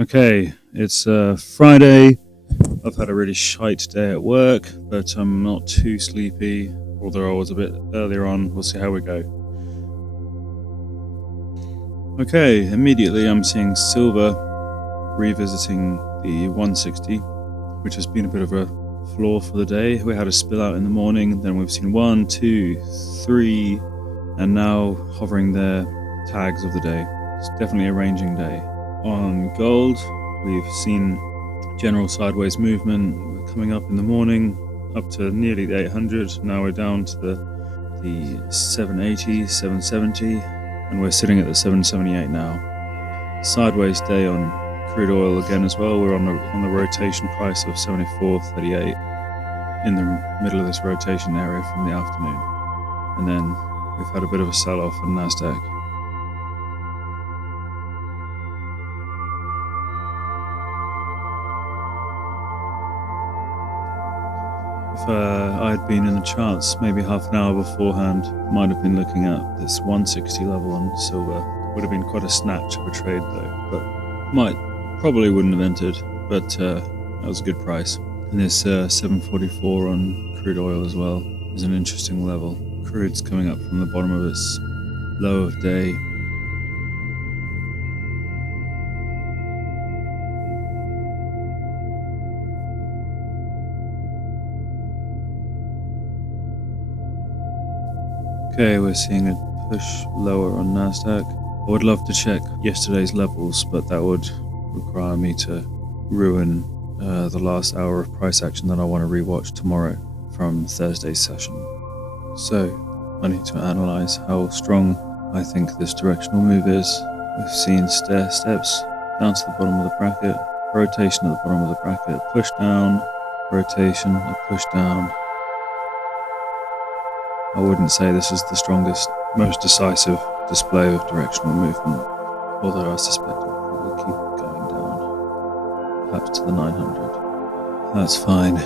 Okay, it's Friday. I've had a really shite day at work, but I'm not too sleepy, although I was a bit earlier on. We'll see how we go. Okay, immediately I'm seeing silver revisiting the 160, which has been a bit of a flaw for the day. We had a spill out in the morning, then we've seen 1, 2, 3, and now hovering there, tags of the day. It's definitely a ranging day. On gold, we've seen general sideways movement. We're coming up in the morning up to nearly the 800. Now we're down to the 780, 770, and we're sitting at the 778 now. Sideways day on crude oil again as well. We're on the rotation price of 74.38 in the middle of this rotation area from the afternoon. And then we've had a bit of a sell-off on Nasdaq. If I'd been in the charts maybe half an hour beforehand, might have been looking at this 160 level on silver. Would have been quite a snatch of a trade though, but probably wouldn't have entered, but that was a good price. And this 744 on crude oil as well is an interesting level. Crude's coming up from the bottom of its low of day. Okay, we're seeing a push lower on Nasdaq. I would love to check yesterday's levels, but that would require me to ruin the last hour of price action that I want to rewatch tomorrow from Thursday's session. So I need to analyze how strong I think this directional move is. We've seen stair steps down to the bottom of the bracket, rotation at the bottom of the bracket, push down, rotation, a push down. I wouldn't say this is the strongest, most decisive display of directional movement, although I suspect it will probably keep going down, perhaps to the 900. That's fine.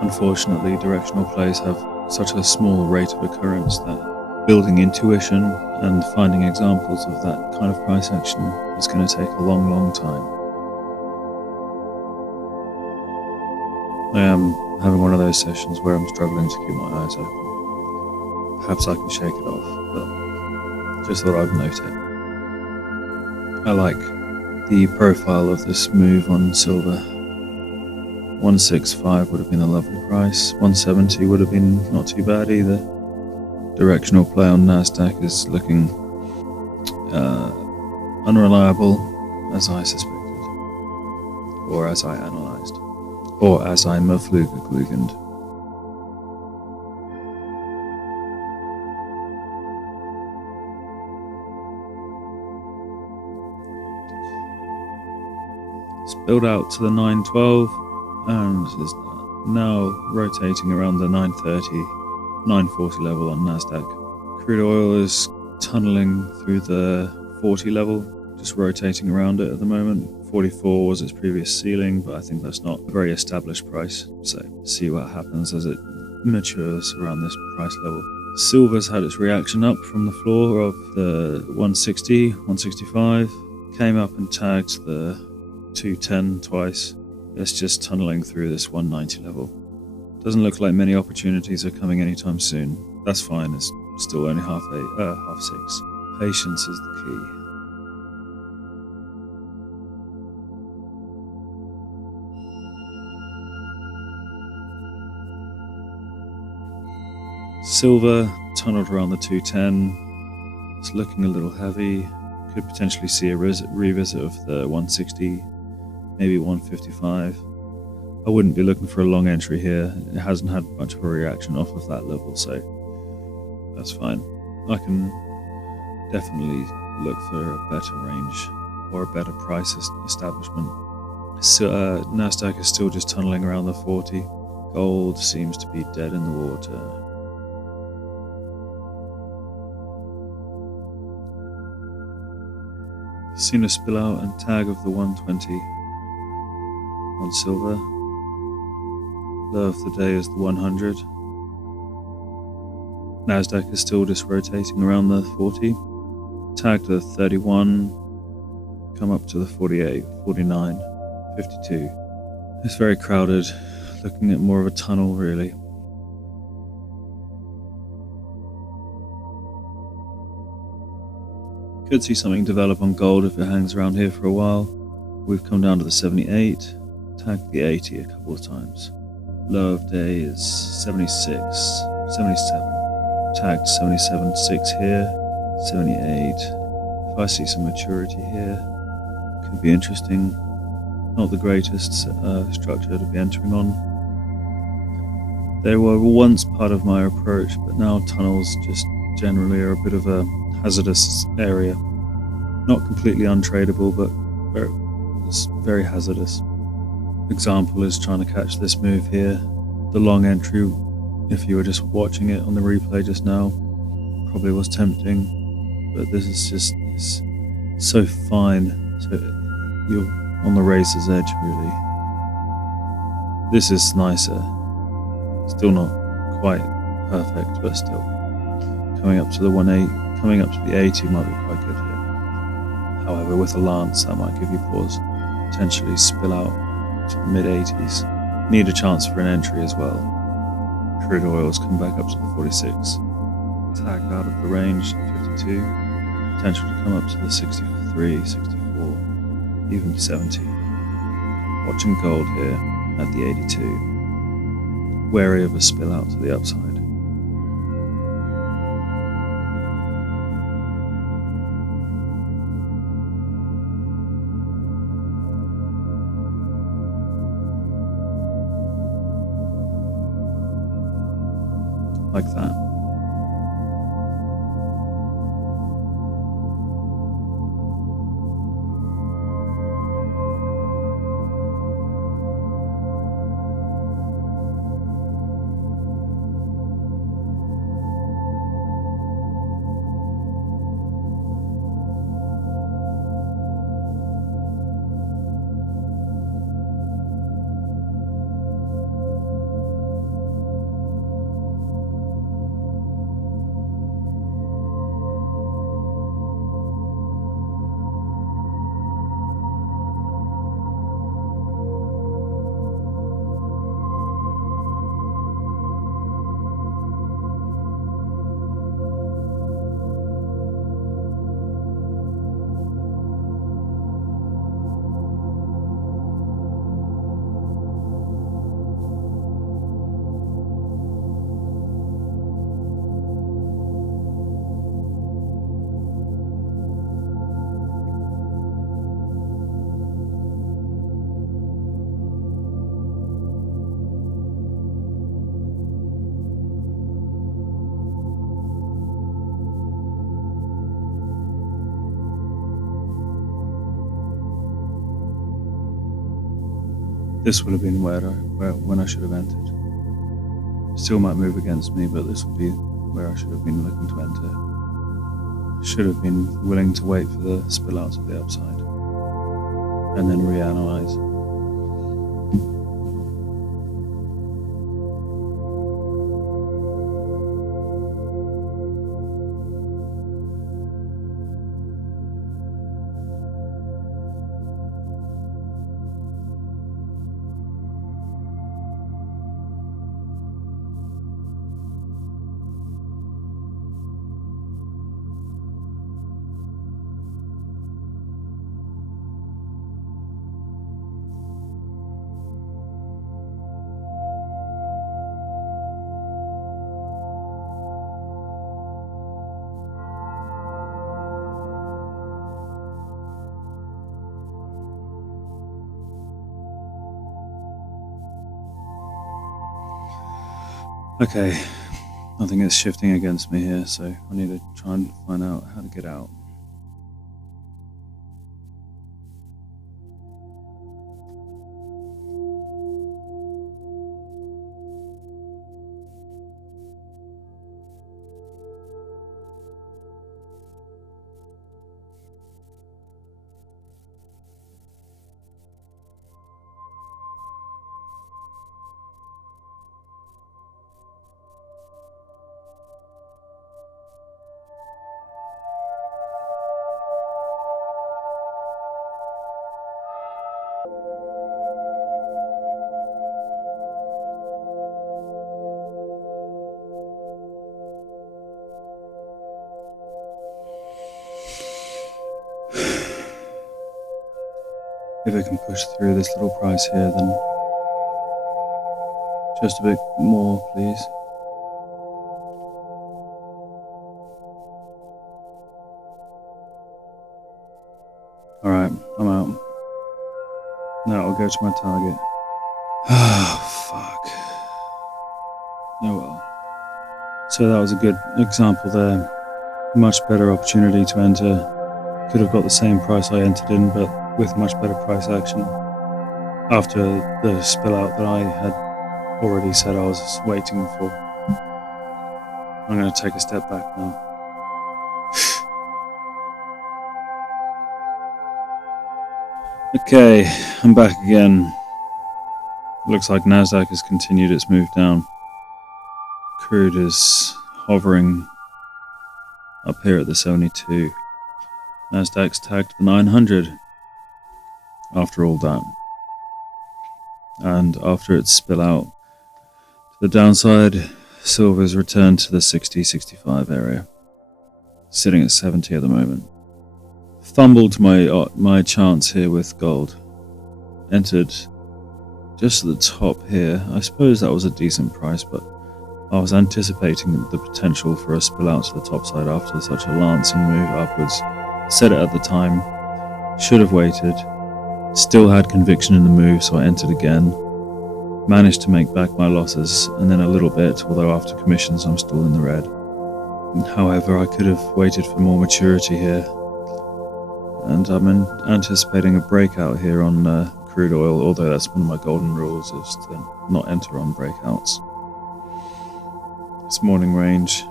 Unfortunately, directional plays have such a small rate of occurrence that building intuition and finding examples of that kind of price action is going to take a long, long time. I am having one of those sessions where I'm struggling to keep my eyes open. Perhaps I can shake it off, but just thought I'd note it. I like the profile of this move on silver. 165 would have been a lovely price. 170 would have been not too bad either. Directional play on Nasdaq is looking unreliable, as I suspected, or as I analysed, or as I mafluga-glugened. Spilled out to the 912 and is now rotating around the 930, 940 level on Nasdaq. Crude oil is tunneling through the 40 level, just rotating around it at the moment. 44 was its previous ceiling, but I think that's not a very established price, so see what happens as it matures around this price level. Silver's had its reaction up from the floor of the 160, 165, came up and tagged the 210 twice. It's just tunneling through this 190 level. Doesn't look like many opportunities are coming anytime soon. That's fine, it's still only half 6. Patience is the key. Silver tunneled around the 210. It's looking a little heavy. Could potentially see a revisit of the 160. Maybe 155. I wouldn't be looking for a long entry here. It hasn't had much of a reaction off of that level, so that's fine. I can definitely look for a better range or a better price establishment. So, Nasdaq is still just tunneling around the 40. Gold seems to be dead in the water. Seen a spill out and tag of the 120 on silver. Low of the day is the 100. Nasdaq is still just rotating around the 40. Tagged the 31. come up to the 48, 49, 52. It's very crowded, looking at more of a tunnel really. Could see something develop on gold if it hangs around here for a while. We've come down to the 78, tagged the 80 a couple of times. Low of day is 76, 77. Tagged 77.6 here, 78. If I see some maturity here, could be interesting. Not the greatest structure to be entering on. They were once part of my approach, but now tunnels just generally are a bit of a hazardous area. Not completely untradeable, but very hazardous. Example is trying to catch this move here. The long entry, if you were just watching it on the replay just now, probably was tempting, but this is just so fine, so you're on the razor's edge really. This is nicer. Still not quite perfect, but still. Coming up to the 1.8, coming up to the 80 might be quite good here. However, with a lance, that might give you pause. Potentially spill out to the mid-80s. Need a chance for an entry as well. Crude oils come back up to the 46. Tagged out of the range, 52. Potential to come up to the 63, 64, even 70. Watching gold here at the 82. Wary of a spill out to the upside. Like that. This would have been when I should have entered. Still might move against me, but this would be where I should have been looking to enter. Should have been willing to wait for the spill out to the upside and then reanalyze. Okay, nothing is shifting against me here, so I need to try and find out how to get out. If it can push through this little price here, then just a bit more, please. Alright, I'm out. Now I'll go to my target. Oh, fuck. Oh well. So that was a good example there. Much better opportunity to enter. Could have got the same price I entered in, but with much better price action. After the spill out that I had already said I was waiting for. I'm going to take a step back now. Okay, I'm back again. Looks like Nasdaq has continued its move down. Crude is hovering up here at the 72. Nasdaq's tagged the 900 after all that. And after its spill out to the downside, silver's returned to the 60-65 area, sitting at 70 at the moment. Fumbled my chance here with gold. Entered just at the top here. I suppose that was a decent price, but I was anticipating the potential for a spill out to the top side after such a lancing move upwards. Said it at the time, should have waited. Still had conviction in the move, so I entered again. Managed to make back my losses, and then a little bit, although after commissions I'm still in the red. However, I could have waited for more maturity here. And I'm anticipating a breakout here on crude oil, although that's one of my golden rules, is to not enter on breakouts. This morning range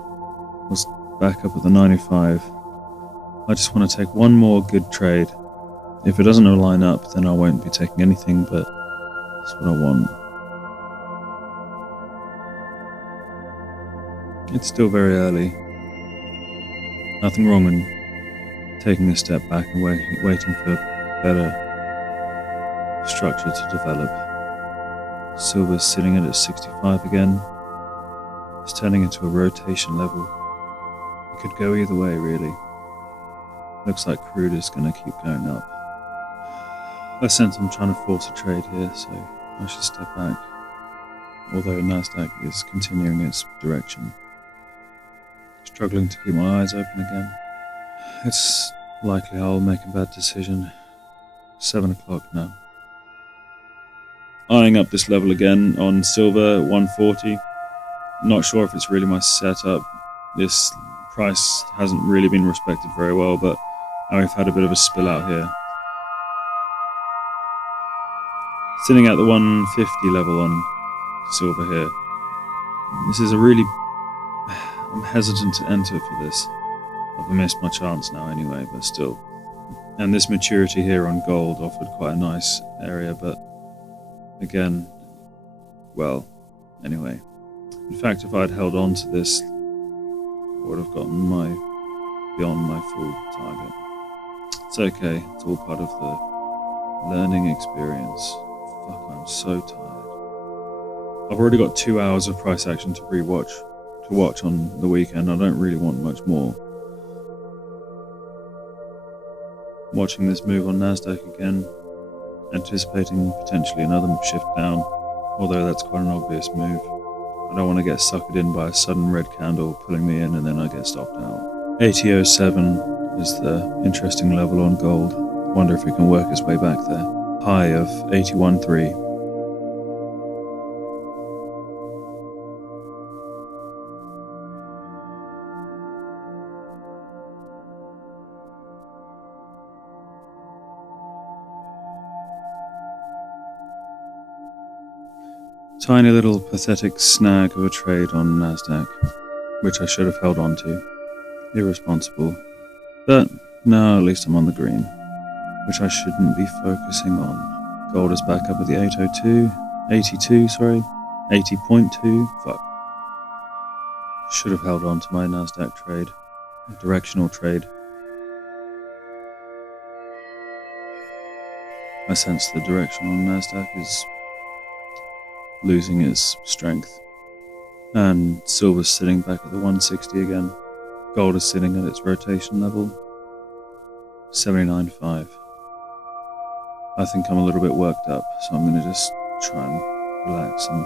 was back up at the 95. I just want to take one more good trade. If it doesn't line up, then I won't be taking anything, but that's what I want. It's still very early. Nothing wrong in taking a step back and waiting for better structure to develop. Silver's sitting at 65 again. It's turning into a rotation level. It could go either way, really. Looks like crude is going to keep going up. I sense I'm trying to force a trade here, so I should step back. Although Nasdaq is continuing its direction. Struggling to keep my eyes open again. It's likely I'll make a bad decision. 7 o'clock now. Eyeing up this level again on silver, 140. Not sure if it's really my setup. This price hasn't really been respected very well, but I've had a bit of a spill out here. Sitting at the 150 level on silver here. This is a really... I'm hesitant to enter for this. I've missed my chance now anyway, but still. And this maturity here on gold offered quite a nice area, but again, well, anyway. In fact, if I'd held on to this, I would have gotten beyond my full target. It's okay, it's all part of the learning experience. Fuck, I'm so tired. I've already got 2 hours of price action to watch on the weekend. I don't really want much more. Watching this move on Nasdaq again, anticipating potentially another shift down, although that's quite an obvious move. I don't want to get suckered in by a sudden red candle pulling me in and then I get stopped out. 80.07 is the interesting level on gold. Wonder if it can work its way back there. High of 81.3. Tiny little pathetic snag of a trade on Nasdaq, which I should have held on to. Irresponsible. But now at least I'm on the green, which I shouldn't be focusing on. Gold is back up at the 80.2, fuck. Should have held on to my Nasdaq trade, a directional trade. I sense the direction on Nasdaq is losing its strength. And silver's sitting back at the 160 again. Gold is sitting at its rotation level, 79.5. I think I'm a little bit worked up, so I'm going to just try and relax and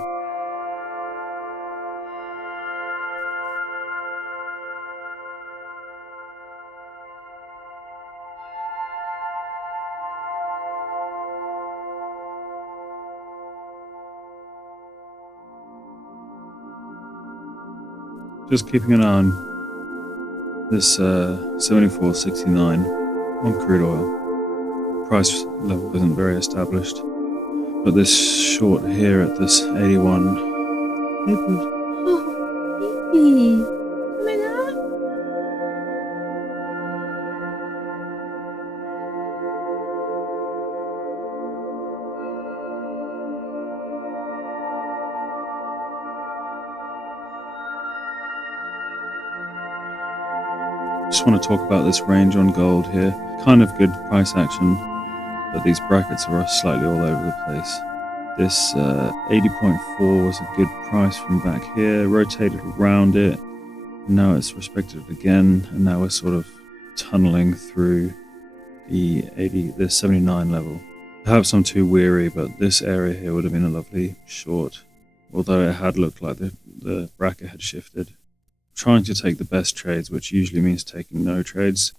just keeping an eye on this 74.69 on crude oil. Price level isn't very established, but this short here at this 81. Oh, baby. Coming out? Just want to talk about this range on gold here. Kind of good price action, but these brackets are slightly all over the place. This 80.4 was a good price from back here, rotated around it, and now it's respected it again, and now we're sort of tunneling through the 79 level. Perhaps I'm too weary, but this area here would have been a lovely short, although it had looked like the bracket had shifted. Trying to take the best trades, which usually means taking no trades.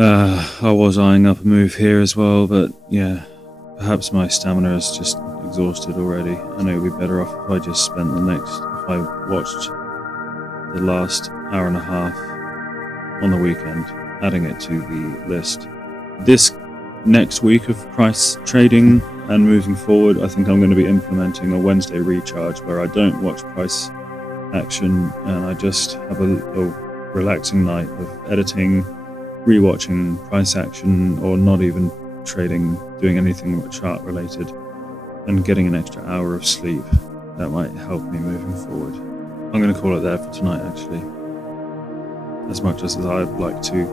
I was eyeing up a move here as well, but yeah, perhaps my stamina is just exhausted already. I know it would be better off if I just spent if I watched the last hour and a half on the weekend, adding it to the list. This next week of price trading and moving forward, I think I'm going to be implementing a Wednesday recharge where I don't watch price action and I just have a relaxing night of editing, rewatching price action, or not even trading, doing anything chart related, and getting an extra hour of sleep. That might help me moving forward. I'm going to call it there for tonight, actually, as much as I'd like to,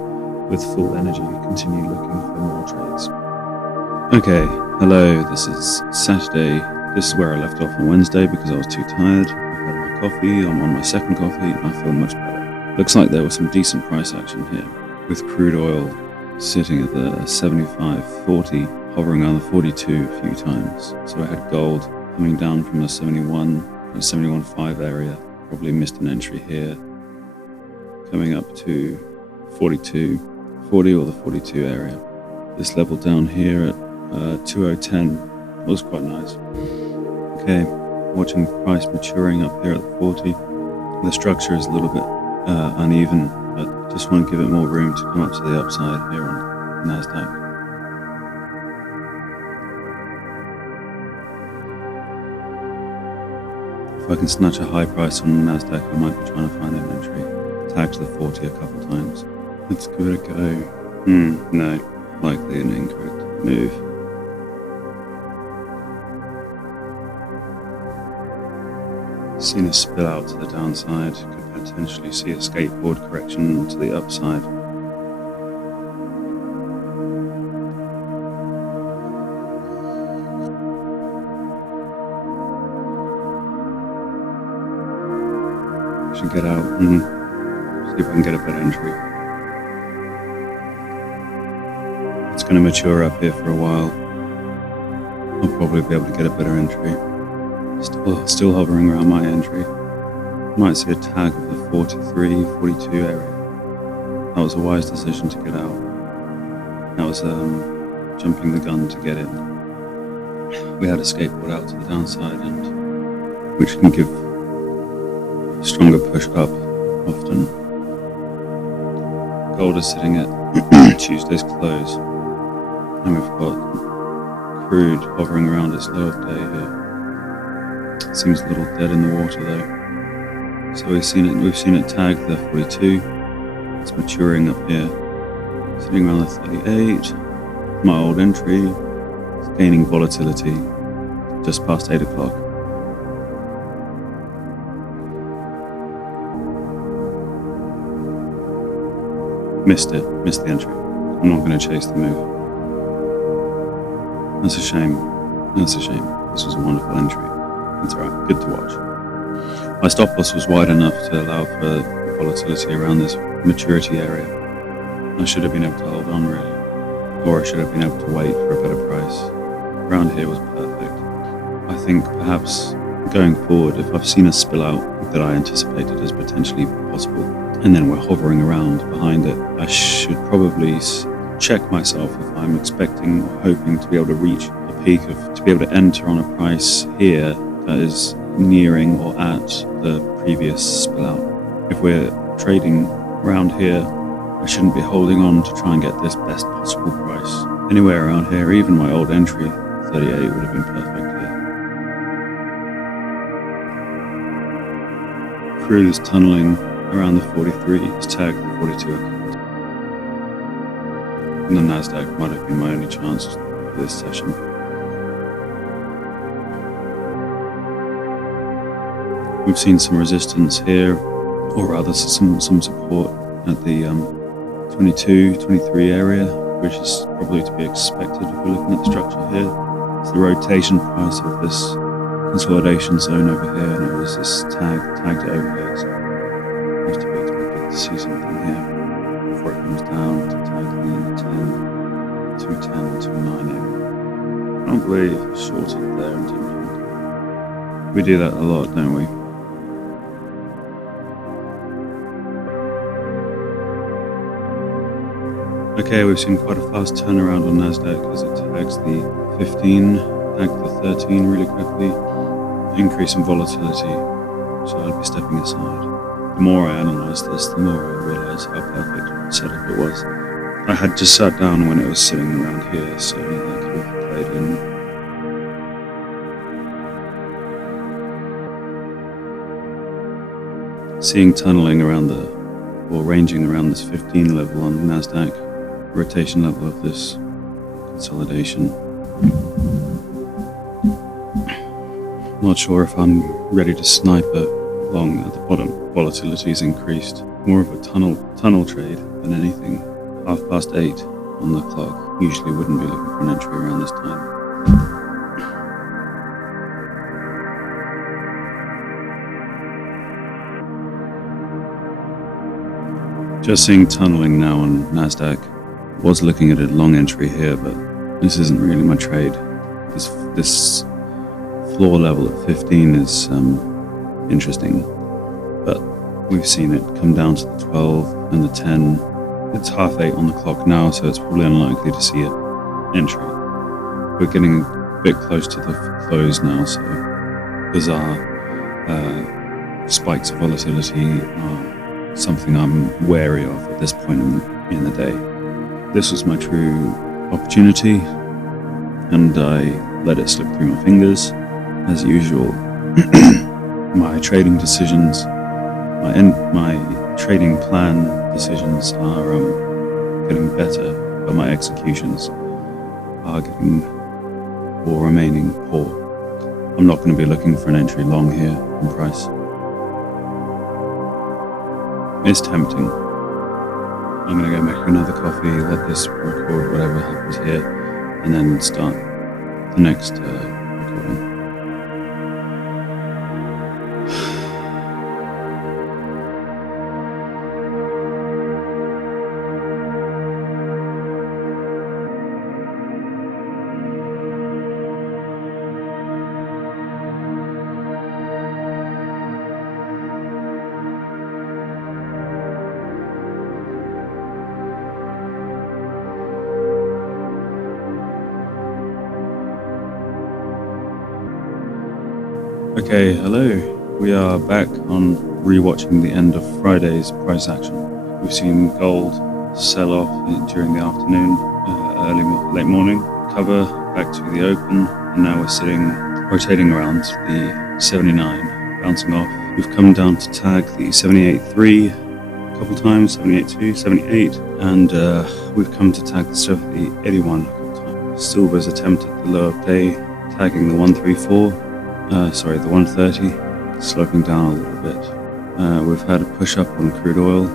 with full energy, continue looking for more trades. Okay, hello, this is Saturday. This is where I left off on Wednesday because I was too tired. I've had my coffee, I'm on my second coffee, and I feel much better. Looks like there was some decent price action here, with crude oil sitting at the 75.40, hovering around the 42 a few times. So I had gold coming down from the 71.5 area, probably missed an entry here, coming up to 40 or the 42 area. This level down here at 2010 was quite nice. Okay, watching price maturing up here at the 40. The structure is a little bit uneven, but just want to give it more room to come up to the upside here on NASDAQ. If I can snatch a high price on NASDAQ, I might be trying to find an entry. Tag to the 40 a couple times. Let's give it a go. No, likely an incorrect move. Seen a spill out to the downside, could potentially see a skateboard correction to the upside. Should get out and see if I can get a better entry. It's going to mature up here for a while. I'll probably be able to get a better entry. Still hovering around my entry. Might see a tag of the 43, 42 area. That was a wise decision to get out. That was jumping the gun to get in. We had a skateboard out to the downside, and which can give a stronger push up often. Gold is sitting at Tuesday's close, and we've got crude hovering around its low of day here. Seems a little dead in the water though. So we've seen it tag the 42. It's maturing up here, sitting around the 38. My old entry. It's gaining volatility just past 8 o'clock. Missed the entry. I'm not going to chase the move. That's a shame. This was a wonderful entry. It's alright, good to watch. My stop loss was wide enough to allow for volatility around this maturity area. I should have been able to hold on really, or I should have been able to wait for a better price. around here was perfect. I think perhaps going forward, if I've seen a spill out that I anticipated as potentially possible, and then we're hovering around behind it, I should probably check myself if I'm expecting or hoping to be able to reach a peak to be able to enter on a price here that is nearing or at the previous spill out. If we're trading around here, I shouldn't be holding on to try and get this best possible price. Anywhere around here, even my old entry, 38, would have been perfect here. Cruise tunneling around the 43 is tagged the 42 account. And the Nasdaq might have been my only chance for this session. We've seen some resistance here, or rather some support at the 22, 23 area, which is probably to be expected if we're looking at the structure here. It's the rotation price of this consolidation zone over here, and it was this tagged over here, so it was to be expected to see something here before it comes down to tag the 10, 210, 29 area. I don't believe it's shorted there intentionally. We do that a lot, don't we? Okay, we've seen quite a fast turnaround on Nasdaq as it tags the 15, tagged the 13 really quickly, increase in volatility, so I'd be stepping aside. The more I analyse this, the more I realise how perfect a setup it was. I had just sat down when it was sitting around here, so that could have played in. Seeing tunneling around or ranging around this 15 level on Nasdaq, rotation level of this consolidation. Not sure if I'm ready to snipe it long at the bottom. Volatility's increased. More of a tunnel trade than anything. 8:30 on the clock. Usually wouldn't be looking for an entry around this time. Just seeing tunneling now on Nasdaq. Was looking at a long entry here, but this isn't really my trade. This floor level at 15 is interesting, but we've seen it come down to the 12 and the 10. It's 8:30 on the clock now, so it's probably unlikely to see an entry. We're getting a bit close to the close now, so bizarre spikes of volatility are something I'm wary of at this point in the day. This was my true opportunity, and I let it slip through my fingers. As usual, my trading decisions, my trading plan decisions are getting better, but my executions are remaining poor. I'm not going to be looking for an entry long here in price. It's tempting. I'm going to go make another coffee, let this record whatever happens here, and then start the next recording. Okay, hello. We are back on rewatching the end of Friday's price action. We've seen gold sell off during the afternoon, late morning, cover back to the open, and now we're rotating around the 79, bouncing off. We've come down to tag the 78.3 a couple times, 78.2, 78, and we've come to tag the 81 a couple times. Silver's attempted the low of day, tagging the 134. The 130, sloping down a little bit. We've had a push up on crude oil,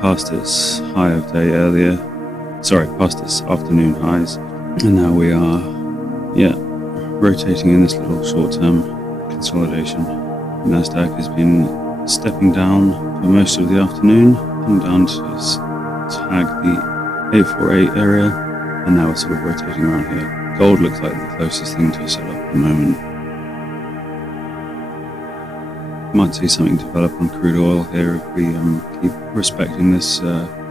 past its high of day earlier, past its afternoon highs, and now we are, rotating in this little short-term consolidation. Nasdaq has been stepping down for most of the afternoon, come down to tag the 848 area, and now it's sort of rotating around here. Gold looks like the closest thing to a sell-off at the moment. Might see something develop on crude oil here if we keep respecting this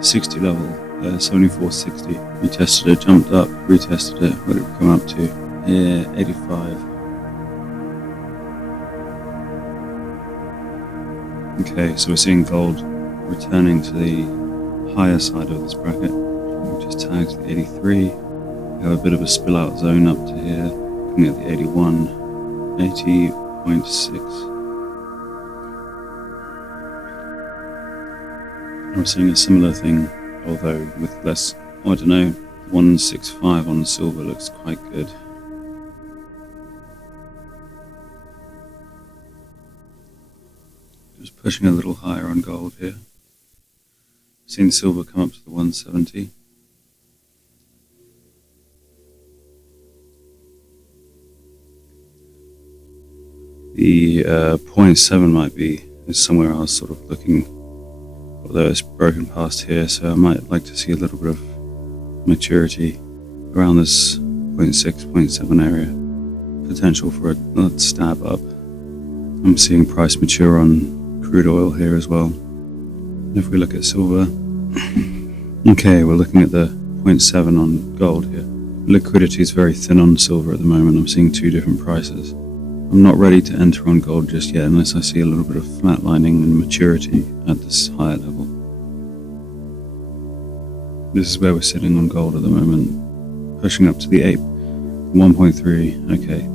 60 level, 74.60. We tested it, jumped up, retested it. What did it come up to? Here, 85. Okay, so we're seeing gold returning to the higher side of this bracket, which is tagged to the 83. We have a bit of a spill out zone up to here, looking at the 81, 80.6. We're seeing a similar thing, although with less, I don't know, 165 on silver looks quite good. Just pushing a little higher on gold here. Seen silver come up to the 170. The 0.7 might be is somewhere I was sort of looking, although it's broken past here, so I might like to see a little bit of maturity around this 0.6, 0.7 area. Potential for a stab up. I'm seeing price mature on crude oil here as well. If we look at silver, okay, we're looking at the 0.7 on gold here. Liquidity is very thin on silver at the moment. I'm seeing two different prices. I'm not ready to enter on gold just yet unless I see a little bit of flatlining and maturity at this higher level. This is where we're sitting on gold at the moment, pushing up to the 1.3, okay.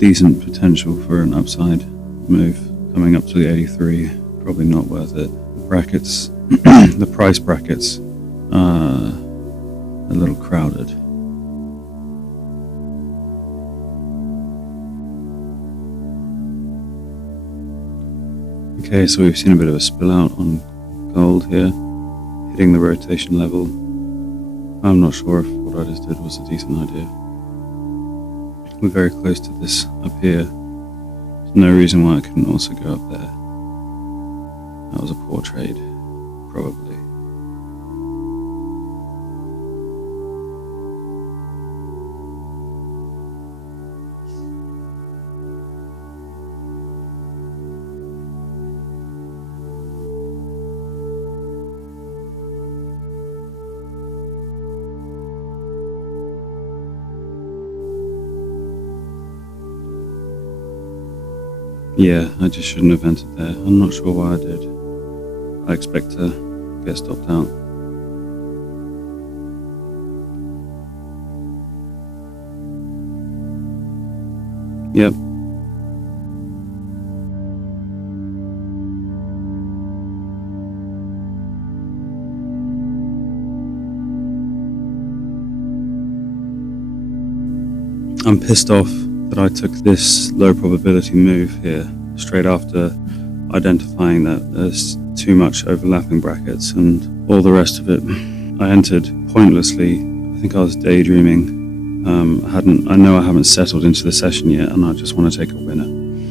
Decent potential for an upside move, coming up to the 83, probably not worth it. The brackets, the price brackets are a little crowded. Okay, so we've seen a bit of a spill out on gold here, hitting the rotation level. I'm not sure if what I just did was a decent idea. We're very close to this up here. There's no reason why I couldn't also go up there. That was a poor trade, probably. Yeah, I just shouldn't have entered there. I'm not sure why I did. I expect to get stopped out. Yep. I'm pissed off that I took this low probability move here straight after identifying that there's too much overlapping brackets and all the rest of it. I entered pointlessly. I think I was daydreaming. I know I haven't settled into the session yet, and I just want to take a winner.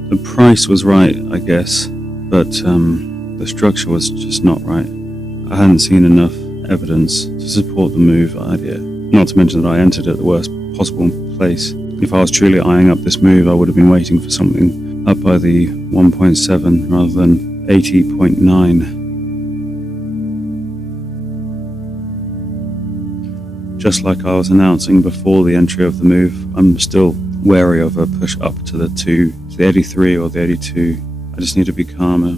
The price was right, I guess, but the structure was just not right. I hadn't seen enough evidence to support the move idea. Not to mention that I entered at the worst possible place. If I was truly eyeing up this move, I would have been waiting for something up by the 1.7 rather than 80.9. Just like I was announcing before the entry of the move, I'm still wary of a push up to the 83 or the 82. I just need to be calmer.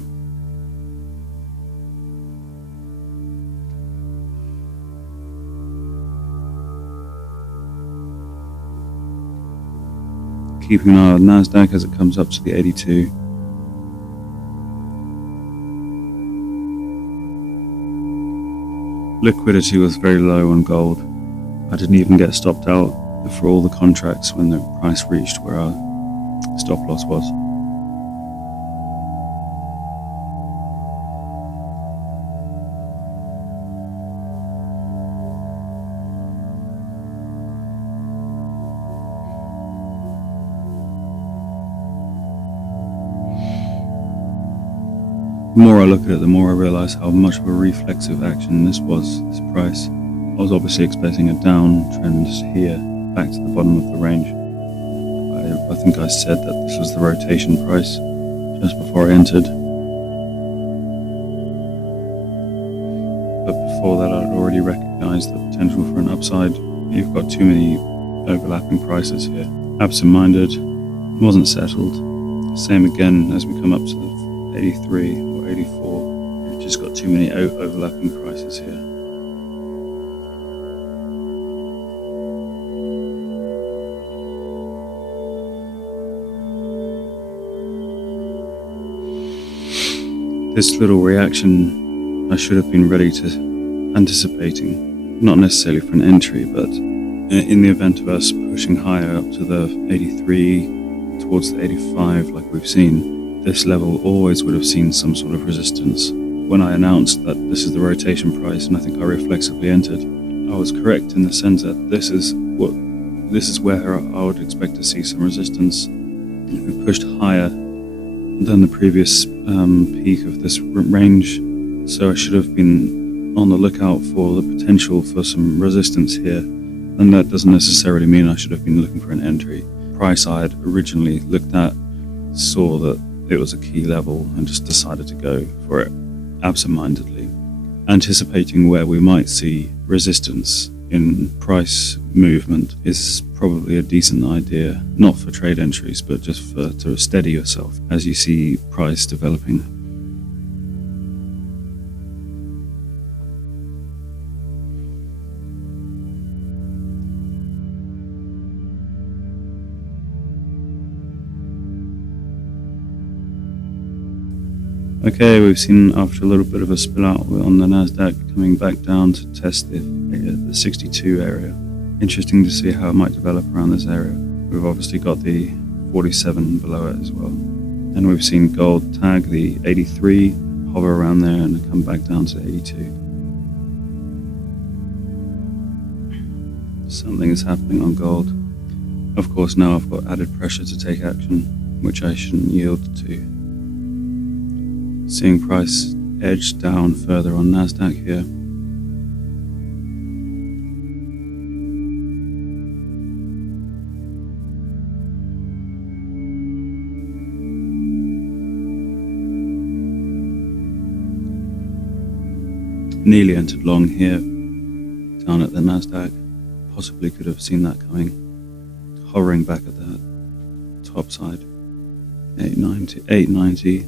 Keeping an eye on NASDAQ as it comes up to the 82. Liquidity was very low on gold. I didn't even get stopped out for all the contracts when the price reached where our stop loss was. The more I look at it, the more I realise how much of a reflexive action this was, this price. I was obviously expecting a downtrend here, back to the bottom of the range. I think I said that this was the rotation price just before I entered. But before that, I'd already recognized the potential for an upside. You've got too many overlapping prices here. Absent-minded, wasn't settled. Same again as we come up to the 83 or 84. We've just got too many overlapping prices here. This little reaction I should have been ready to anticipating, not necessarily for an entry, but in the event of us pushing higher up to the 83 towards the 85 like we've seen, this level always would have seen some sort of resistance. When I announced that this is the rotation price, and I think I reflexively entered, I was correct in the sense that this is where I would expect to see some resistance. If we pushed higher than the previous peak of this range, so I should have been on the lookout for the potential for some resistance here, and that doesn't necessarily mean I should have been looking for an entry. Price I had originally looked at saw that it was a key level and just decided to go for it absent-mindedly, anticipating where we might see resistance in price movement is probably a decent idea, not for trade entries, but just to steady yourself as you see price developing. Okay, we've seen after a little bit of a spill out on the Nasdaq coming back down to test the 62 area. Interesting to see how it might develop around this area. We've obviously got the 47 below it as well. And we've seen gold tag the 83, hover around there and come back down to 82. Something is happening on gold. Of course, now I've got added pressure to take action, which I shouldn't yield to. Seeing price edge down further on Nasdaq here. Nearly entered long here, down at the Nasdaq. Possibly could have seen that coming. Hovering back at that top side. 890.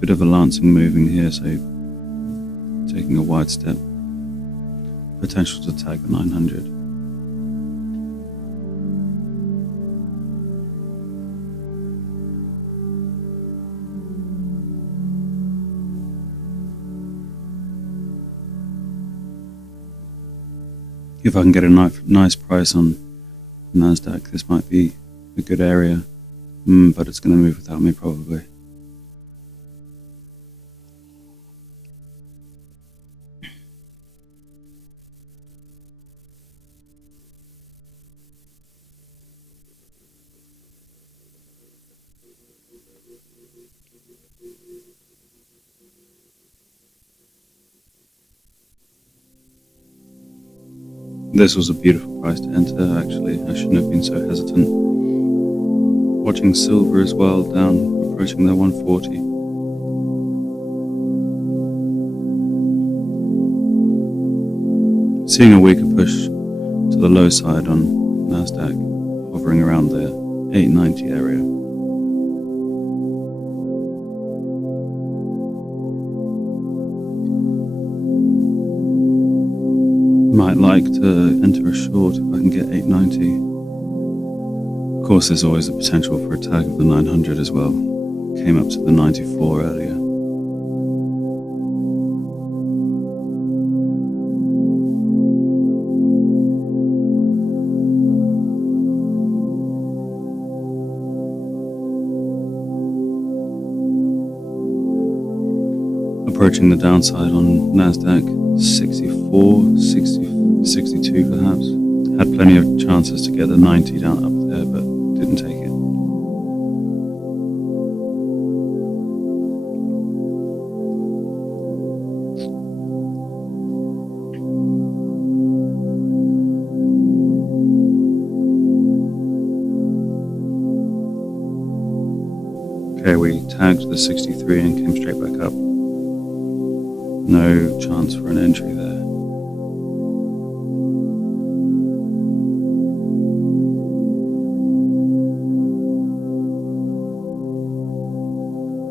Bit of a lancing moving here, so taking a wide step. Potential to tag the 900. If I can get a nice price on Nasdaq, this might be a good area, but it's going to move without me probably. This was a beautiful price to enter, actually. I shouldn't have been so hesitant. Watching silver as well, down, approaching the 140. Seeing a weaker push to the low side on Nasdaq, hovering around the 890 area. Might like to enter a short if I can get 890. Of course, there's always the potential for a tag of the 900 as well. Came up to the 94 earlier. Approaching the downside on Nasdaq, 64, 62 perhaps. Had plenty of chances to get the 90 down up there, but didn't take it. Okay, we tagged the 63 and came straight back up. No chance for an entry there.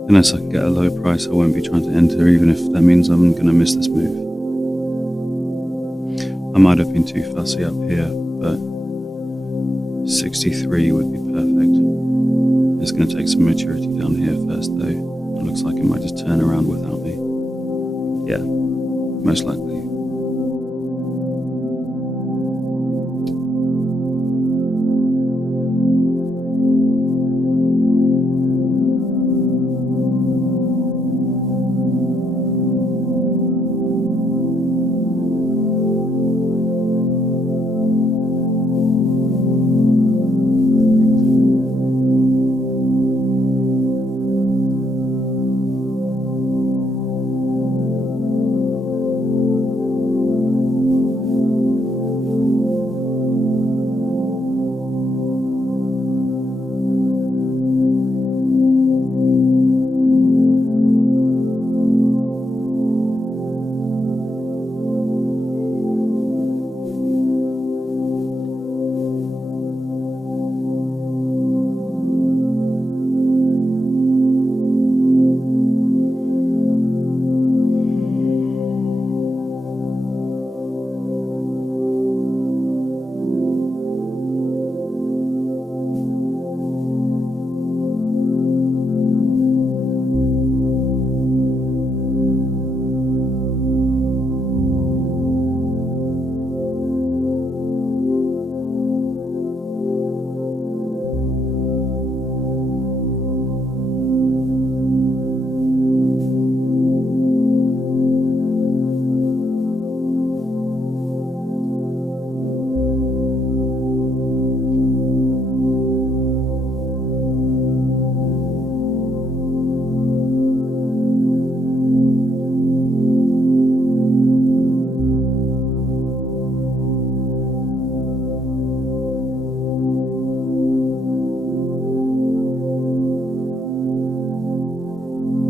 Unless I can get a low price, I won't be trying to enter, even if that means I'm going to miss this move. I might have been too fussy up here, but 63 would be perfect. It's going to take some maturity down here first, though. It looks like it might just turn around without me. Yeah, most likely.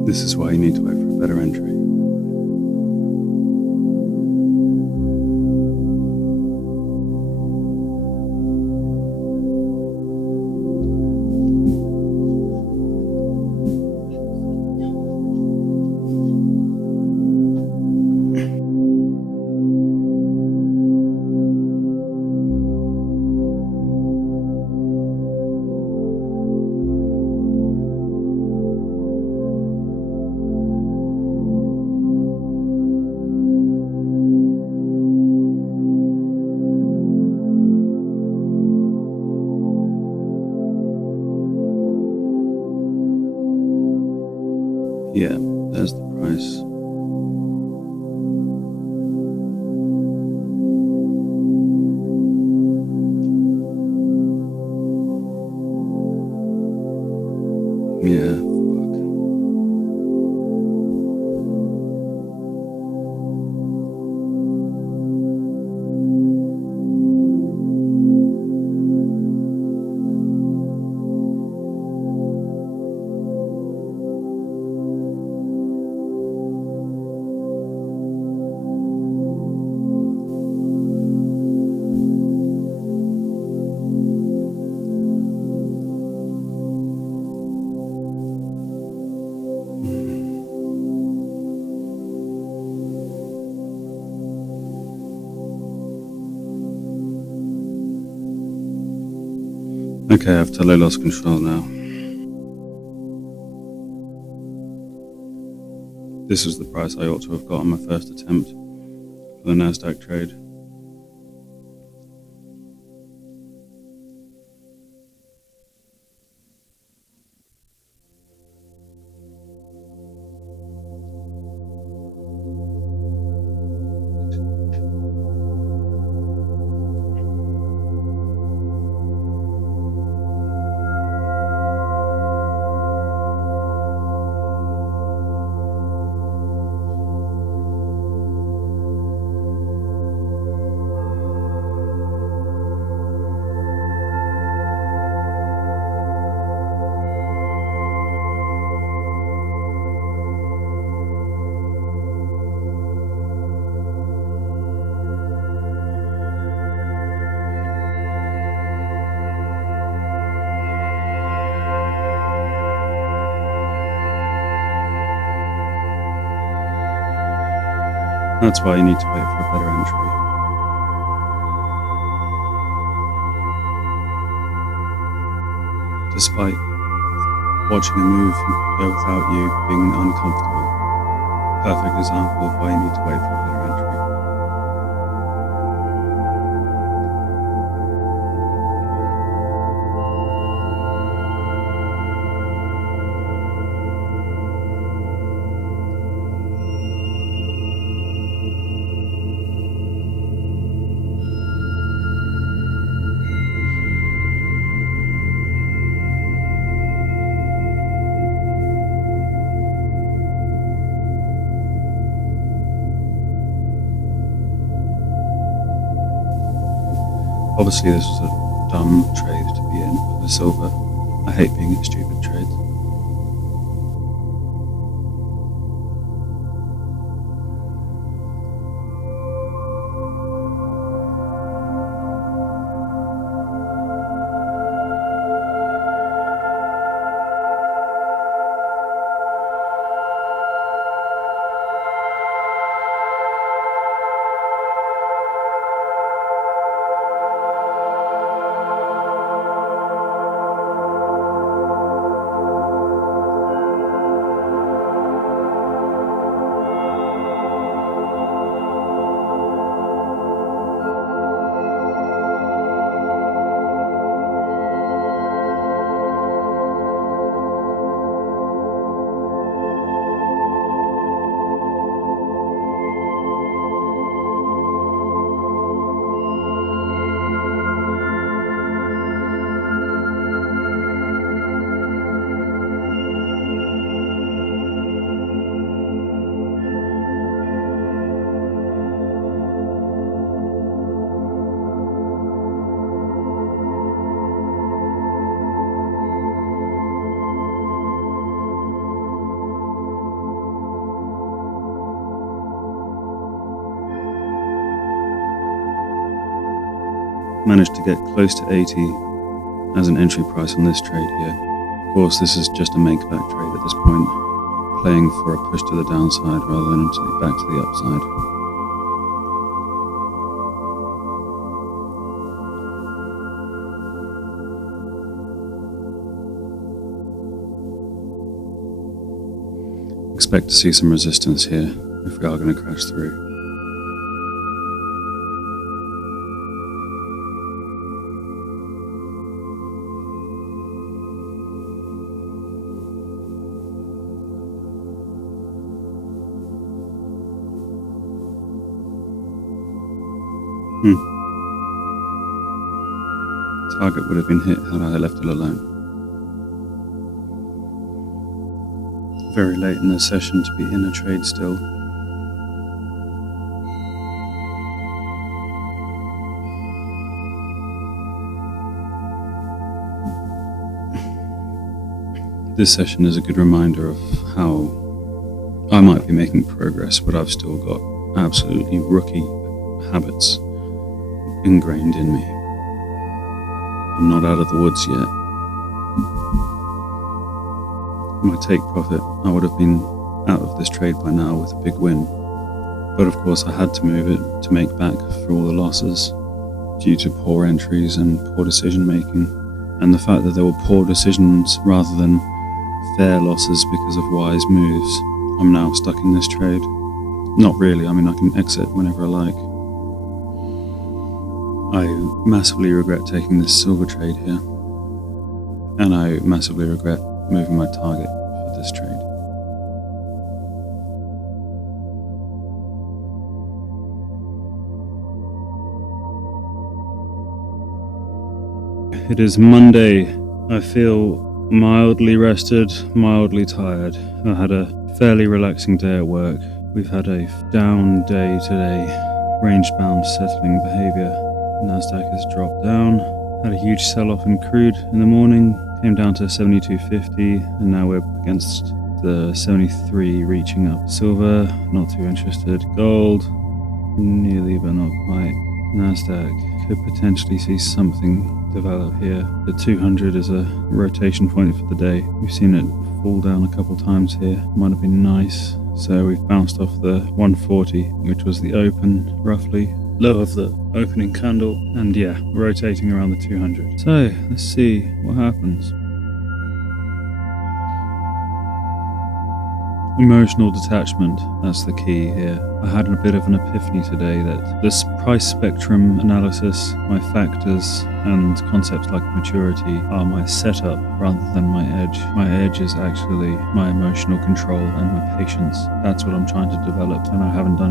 This is why you need to wait for a better entry. Yeah, there's the price. Yeah, fuck. Okay, I've totally lost control now. This was the price I ought to have got on my first attempt for the NASDAQ trade. That's why you need to wait for a better entry. Despite watching a move go without you being uncomfortable, perfect example of why you need to wait for a better entry. Obviously, this was a dumb trade to be in for the silver. I hate being in stupid trades. Managed to get close to 80 as an entry price on this trade here. Of course, this is just a make-back trade at this point, playing for a push to the downside rather than back to the upside. Expect to see some resistance here if we are going to crash through. Target would have been hit had I left it alone. Very late in the session to be in a trade still. This session is a good reminder of how I might be making progress, but I've still got absolutely rookie habits ingrained in me. I'm not out of the woods yet. My take profit, I would have been out of this trade by now with a big win. But of course I had to move it to make back for all the losses due to poor entries and poor decision making, and the fact that there were poor decisions rather than fair losses because of wise moves. I'm now stuck in this trade. Not really, I mean I can exit whenever I like. I massively regret taking this silver trade here, and I massively regret moving my target for this trade. It is Monday. I feel mildly rested, mildly tired. I had a fairly relaxing day at work. We've had a down day today, range-bound settling behavior. Nasdaq has dropped down, had a huge sell-off in crude in the morning, came down to 72.50, and now we're against the 73 reaching up. Silver, not too interested. Gold, nearly but not quite. Nasdaq could potentially see something develop here. The 200 is a rotation point for the day. We've seen it fall down a couple times here. Might have been nice So we've bounced off the 140, which was the open, roughly, low of the opening candle, and yeah, rotating around the 200. So let's see what happens. Emotional detachment, that's the key here. I had a bit of an epiphany today that this price spectrum analysis, my factors, and concepts like maturity are my setup rather than my edge. My edge is actually my emotional control and my patience. That's what I'm trying to develop, and I haven't done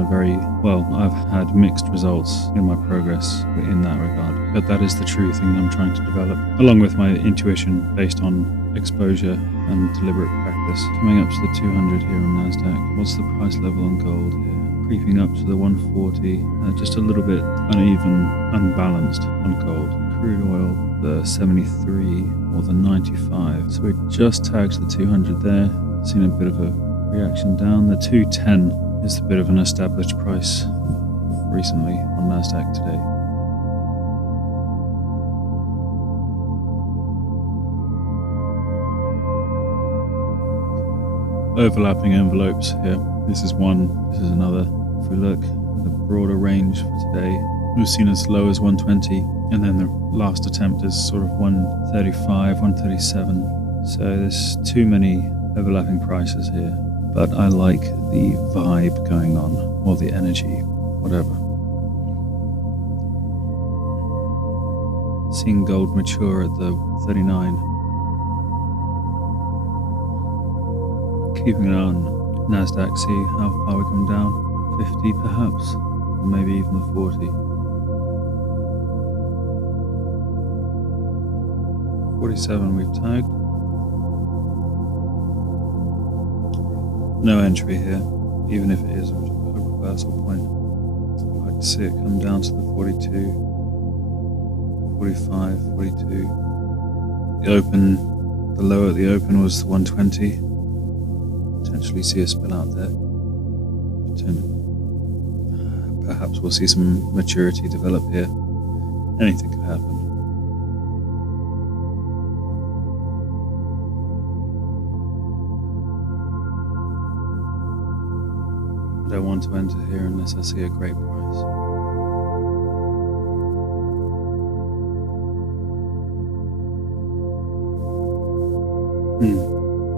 I've had mixed results in my progress in that regard. But that is the true thing I'm trying to develop, along with my intuition based on exposure and deliberate practice. Coming up to the 200 here on NASDAQ. What's the price level on gold here? Creeping up to the 140, just a little bit uneven, unbalanced on gold. Crude oil, the 73 or the 95. So we just tagged the 200 there. Seen a bit of a reaction down. The 210 is a bit of an established price recently on NASDAQ today. Overlapping envelopes here. This is one, this is another. If we look at the broader range for today, we've seen as low as 120, and then the last attempt is sort of 135, 137. So there's too many overlapping prices here, but I like the vibe going on, or the energy, whatever. Seeing gold mature at the 39. Keeping an eye on NASDAQ, see how far we come down. 50 perhaps, or maybe even the 40. 47 we've tagged. No entry here, even if it is a reversal point. I'd like to see it come down to the 42, 45, 42. The low at the open was 120. Potentially see a spill out there. Perhaps we'll see some maturity develop here. Anything could happen. I don't want to enter here unless I see a great price.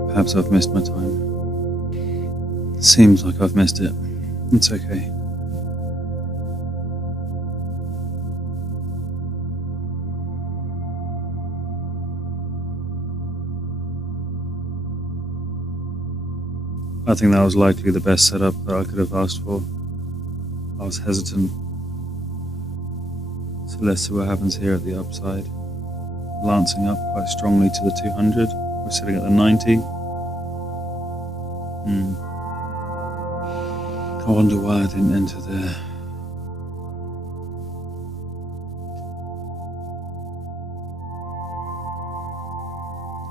Perhaps I've missed my time. Seems like I've missed it. It's okay. I think that was likely the best setup that I could have asked for. I was hesitant. So let's see what happens here at the upside. Lancing up quite strongly to the 200. We're sitting at the 90. I wonder why I didn't enter there.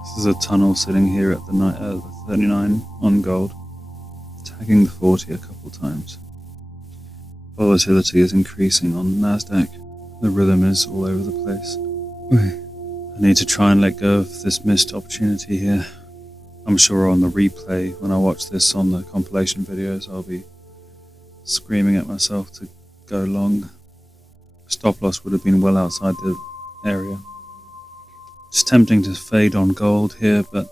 This is a tunnel sitting here at the 39 on gold, tagging the 40 a couple times. Volatility is increasing on NASDAQ. The rhythm is all over the place. I need to try and let go of this missed opportunity here. I'm sure on the replay, when I watch this on the compilation videos, I'll be screaming at myself to go long. Stop loss would have been well outside the area. It's tempting to fade on gold here, but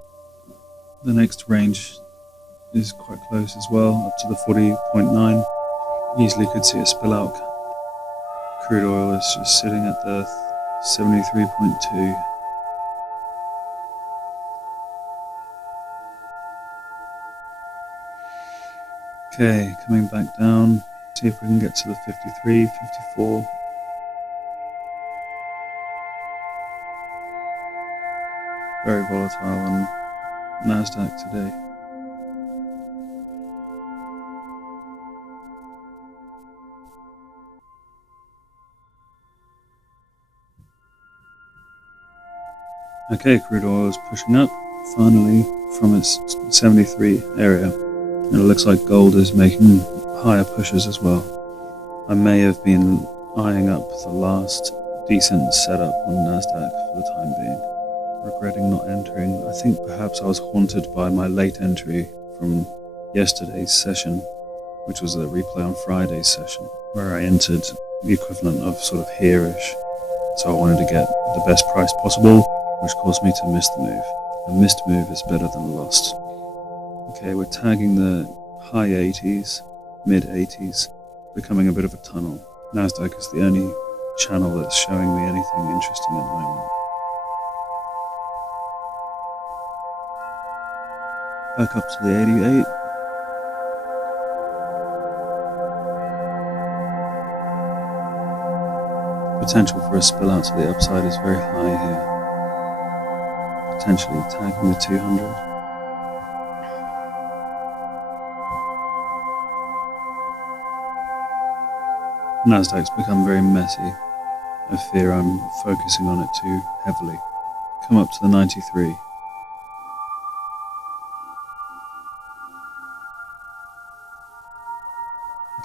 the next range is quite close as well, up to the 40.9. Easily could see a spill out. Crude oil is just sitting at the 73.2. Okay, coming back down, see if we can get to the 53, 54. Very volatile on NASDAQ today. Okay, crude oil is pushing up, finally, from its 73 area. And it looks like gold is making higher pushes as well. I may have been eyeing up the last decent setup on NASDAQ for the time being, regretting not entering. I think perhaps I was haunted by my late entry from yesterday's session, which was a replay on Friday's session, where I entered the equivalent of sort of here-ish. So I wanted to get the best price possible, which caused me to miss the move. A missed move is better than a lost. Okay, we're tagging the high 80s, mid 80s, becoming a bit of a tunnel. Nasdaq is the only channel that's showing me anything interesting at the moment. Back up to the 88. Potential for a spill out to the upside is very high here. Potentially tagging the 200. Nasdaq's become very messy. I fear I'm focusing on it too heavily. Come up to the 93.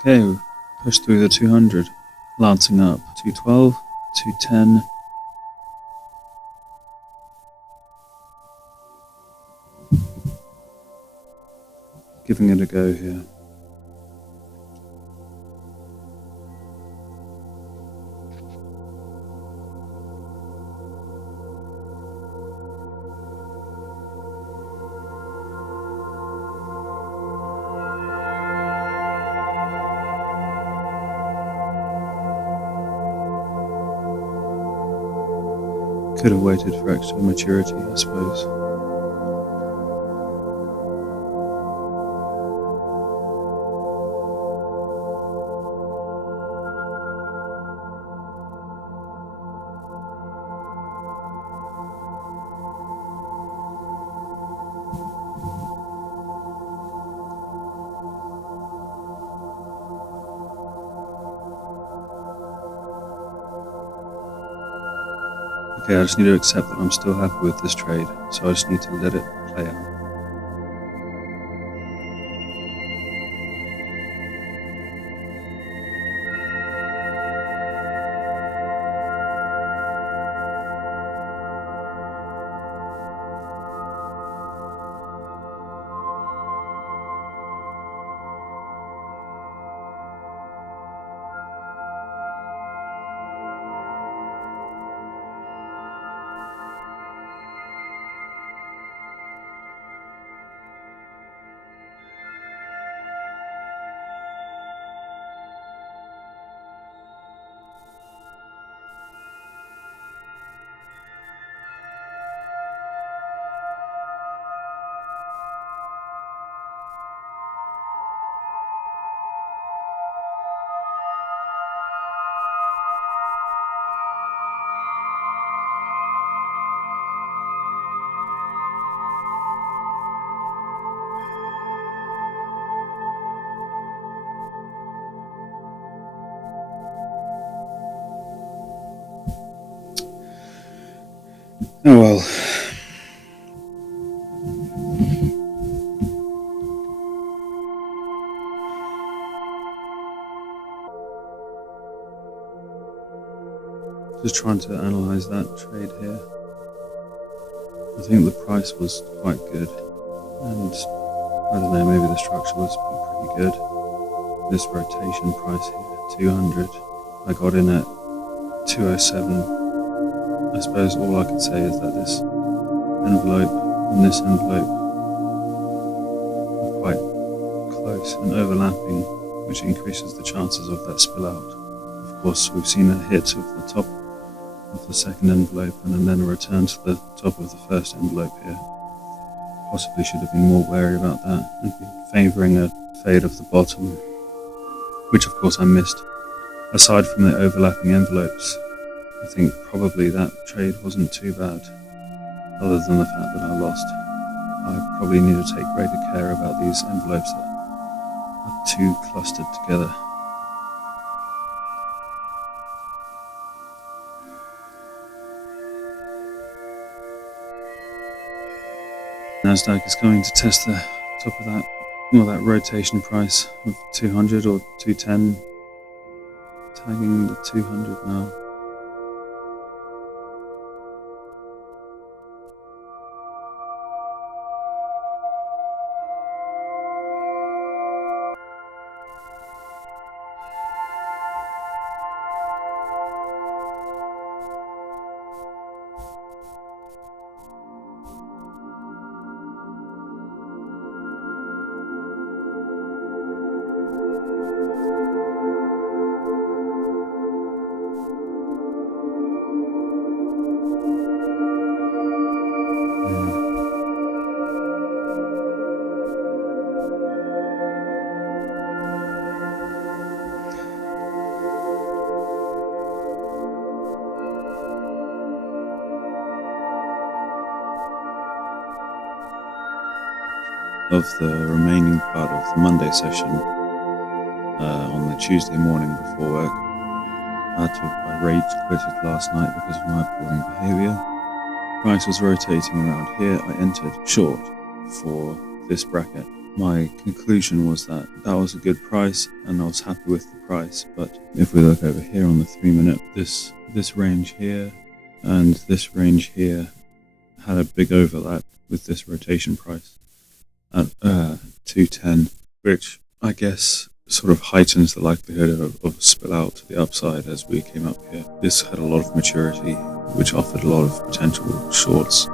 Okay, push through the 200. Lancing up. 212, 210. Giving it a go here. Could have waited for extra maturity, I suppose. Okay, I just need to accept that I'm still happy with this trade, so I just need to let it play out. Oh well. Just trying to analyze that trade here. I think the price was quite good, and I don't know, maybe the structure was pretty good. This rotation price here, 200. I got in at 207. I suppose all I could say is that this envelope and this envelope are quite close and overlapping, which increases the chances of that spill out. Of course, we've seen a hit of the top of the second envelope and then a return to the top of the first envelope here. Possibly should have been more wary about that and been favouring a fade of the bottom, which of course I missed. Aside from the overlapping envelopes, I think probably that trade wasn't too bad, other than the fact that I lost. I probably need to take greater care about these envelopes that are too clustered together. Nasdaq is going to test the top of that, well, that rotation price of 200 or 210, tagging the 200 now. of the remaining part of the Monday session on the Tuesday morning before work. I rage quitted last night because of my appalling behaviour. Price was rotating around here. I entered short for this bracket. My conclusion was that was a good price and I was happy with the price, but if we look over here on the 3-minute, this range here and this range here had a big overlap with this rotation price at 210, which I guess sort of heightens the likelihood of a spill out to the upside as we came up here. This had a lot of maturity, which offered a lot of potential shorts.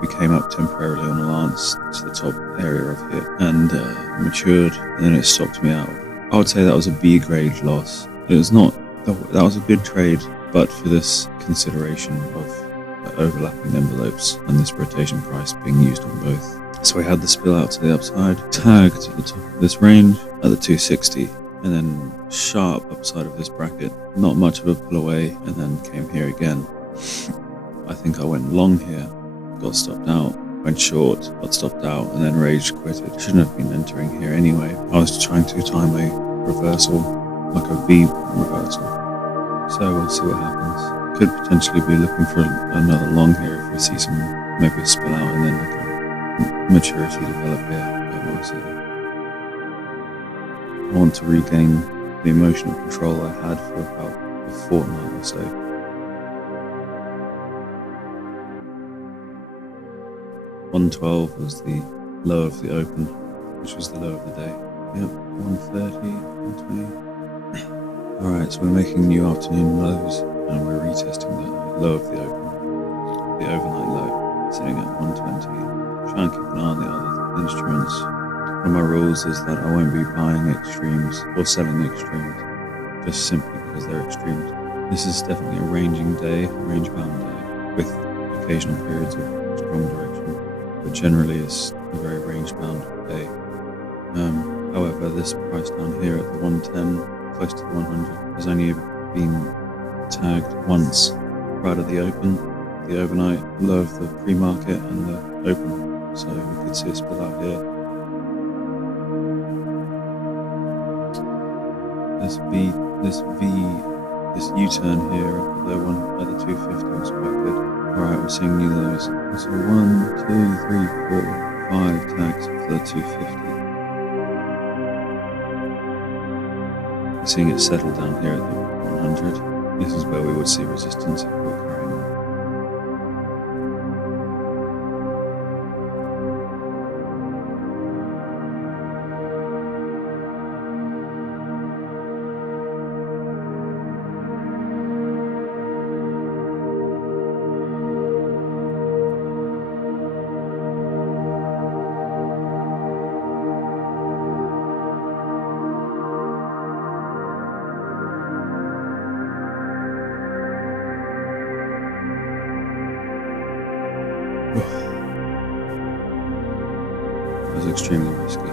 We came up temporarily on a lance to the top area of here and matured, and then it stopped me out. I would say that was a B grade loss. It was not, that was a good trade, but for this consideration of overlapping envelopes and this rotation price being used on both. So we had the spill out to the upside, tagged at the top of this range at the 260, and then sharp upside of this bracket, not much of a pull away, and then came here again. I think I went long here, got stopped out, went short, got stopped out, and then rage quitted. Shouldn't have been entering here anyway. I was trying to time a reversal, like a V reversal. So we'll see what happens. Could potentially be looking for another long here if we see some, maybe a spill out and then like a maturity develop here. But we'll see. I want to regain the emotional control I had for about a fortnight or so. $112 was the low of the open, which was the low of the day. Yep, 130, 120. Alright, so we're making new afternoon lows and we're retesting the low of the open, the overnight low, sitting at 120. Try and keep an eye on the other instruments. One of my rules is that I won't be buying extremes or selling extremes, just simply because they're extremes. This is definitely a ranging day, a range-bound day, with occasional periods of strong direction, but generally it's a very range-bound day. However, this price down here at the 110, close to the 100, has only been tagged once, right at the open, the overnight low of the pre-market and the open. So we could see a spill out here. This U-turn here at the 250 was quite good. Alright, we're seeing new lows. So 1, 2, 3, 4, 5 tags for the 250. We're seeing it settle down here at the 100. This is where we would see resistance if we were carrying on. It was extremely risky.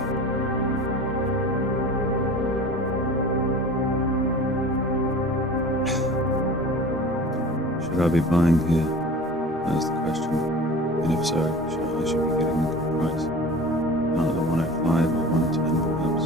Should I be buying here? That is the question. And if so, I should be getting a good price. Down at the 105 or 110 perhaps.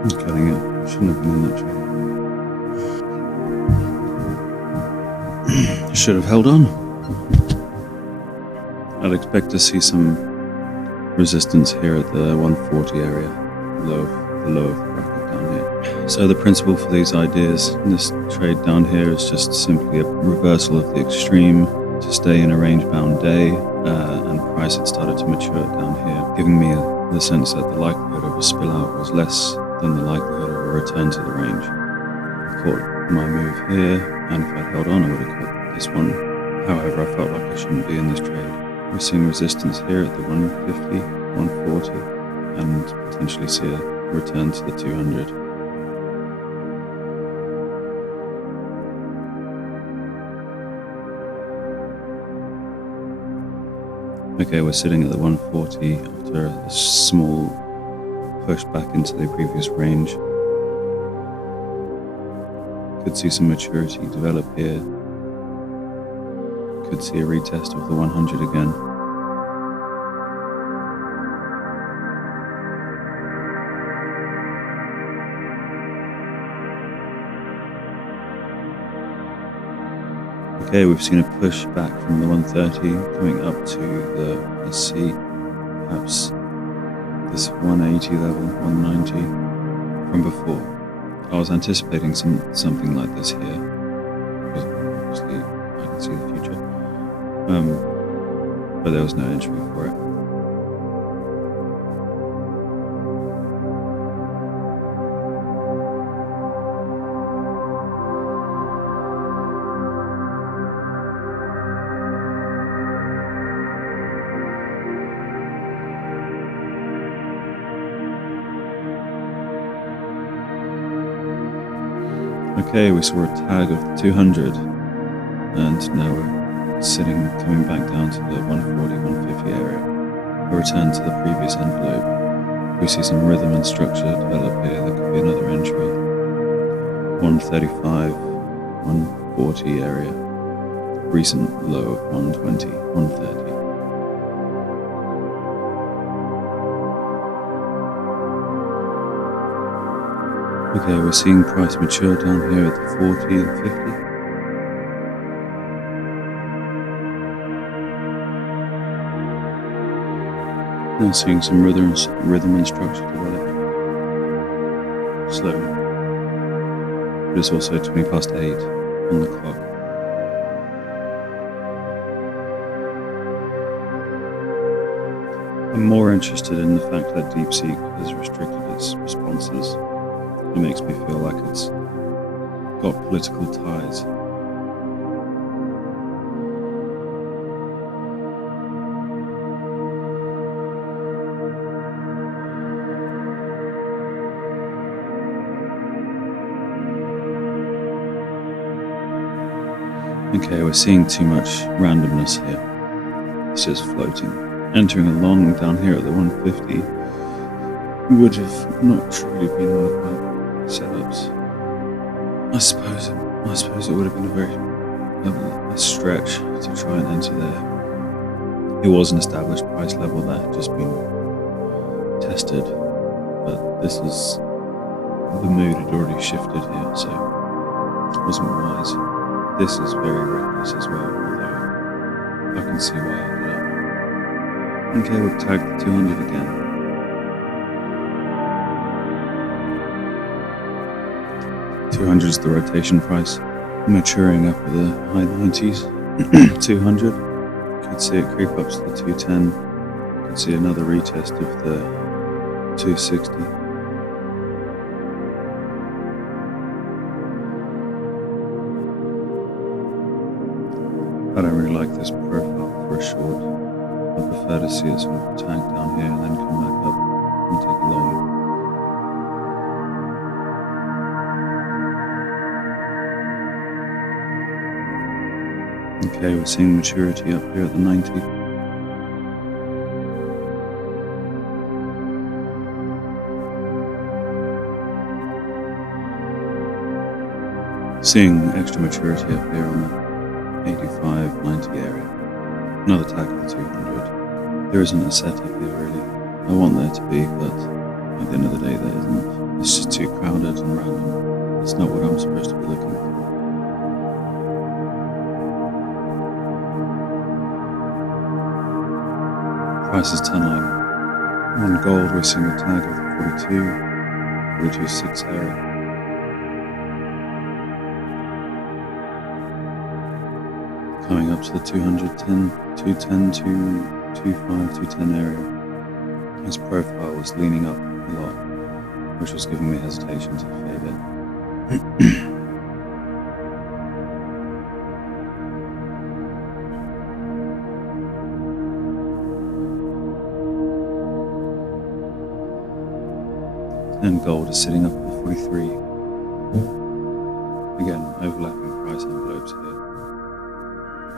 I'm cutting it. I shouldn't have been in that trade. Should have held on. I'd expect to see some resistance here at the 140 area, the low of the bracket down here. So the principle for these ideas in this trade down here is just simply a reversal of the extreme to stay in a range-bound day, and price had started to mature down here, giving me the sense that the likelihood of a spill out was less than the likelihood of a return to the range. I caught my move here, and if I'd held on, I would have caught this one. However, I felt like I shouldn't be in this trade. We're seeing resistance here at the 150, 140, and potentially see a return to the 200. Okay, we're sitting at the 140 after a small push back into the previous range. Could see some maturity develop here. Could see a retest of the 100 again. Okay, we've seen a push back from the 130 coming up to the, let's see, perhaps this 180 level, 190 from before. I was anticipating something like this here, because obviously I can see the future, but there was no entry for it. Okay, we saw a tag of the 200, and now we're coming back down to the 140, 150 area. A return to the previous envelope. We see some rhythm and structure develop here. There could be another entry. 135, 140 area. Recent low of 120, 130. Okay, we're seeing price mature down here at the 40 and 50. Now seeing some rhythm and structure develop. Slowly. But it's also 20 past 8 on the clock. I'm more interested in the fact that DeepSeek has restricted its responses. It makes me feel like it's got political ties. Okay, we're seeing too much randomness here. It's just floating. Entering along down here at the 150 would have not truly been one of my setups. I suppose it would have been a stretch to try and enter there. It was an established price level that had just been tested, but the mood had already shifted here, so it wasn't wise. This is very reckless as well, although I can see why I did it. Okay, we've tagged the 200 again. $200 is the rotation price, maturing up at the high 90s. 200, could see it creep up to the 210. Could see another retest of the 260. I don't really like this profile for a short. I prefer to see it sort of tank down here and then come back up and take a long. Okay, we're seeing maturity up here at the 90. Seeing extra maturity up here on the 85, 90 area. Another tag of the 200. There isn't a setup here really. I want there to be, but at the end of the day there isn't. It's just something random. It's not what I'm supposed to be looking for. Price is tunneling. On gold, we're seeing a tag of the 42.6 area. Coming up to the 210, 210, 225, 210 area. His profile was leaning up a lot, which was giving me hesitation to fade it. And gold is sitting up at the 43. Again, overlapping price envelopes here,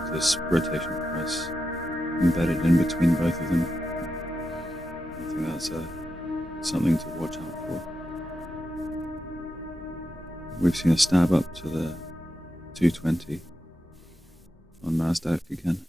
with this rotation price embedded in between both of them. I think that's something to watch out for. We've seen a stab up to the 220 on NASDAQ again.